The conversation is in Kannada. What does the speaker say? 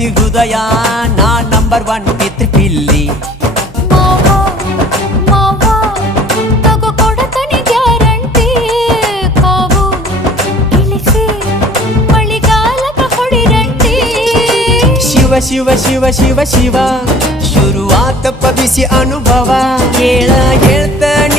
ಗೆಳತಿ ಹೃದಯ ನಾ ನಂಬರ್ 1 ಪಿತೃ ಪಿಲ್ಲಿ ಮಾವ ಮಾವ ತಗೋ ಕೊಡತನಿ ಗ್ಯಾರಂಟಿ ಕಾವು ಇಳಿಸಿ ಮಳಿಗಾಲಕ ಹೊಡಿರಂಟಿ ಶಿವ ಶಿವ ಶಿವ ಶಿವ ಶಿವ ಶುರುವಾತಪ್ಪ ಬಿಸಿ ಅನುಭವ ಕೇಳ ಗೆಳತನಿ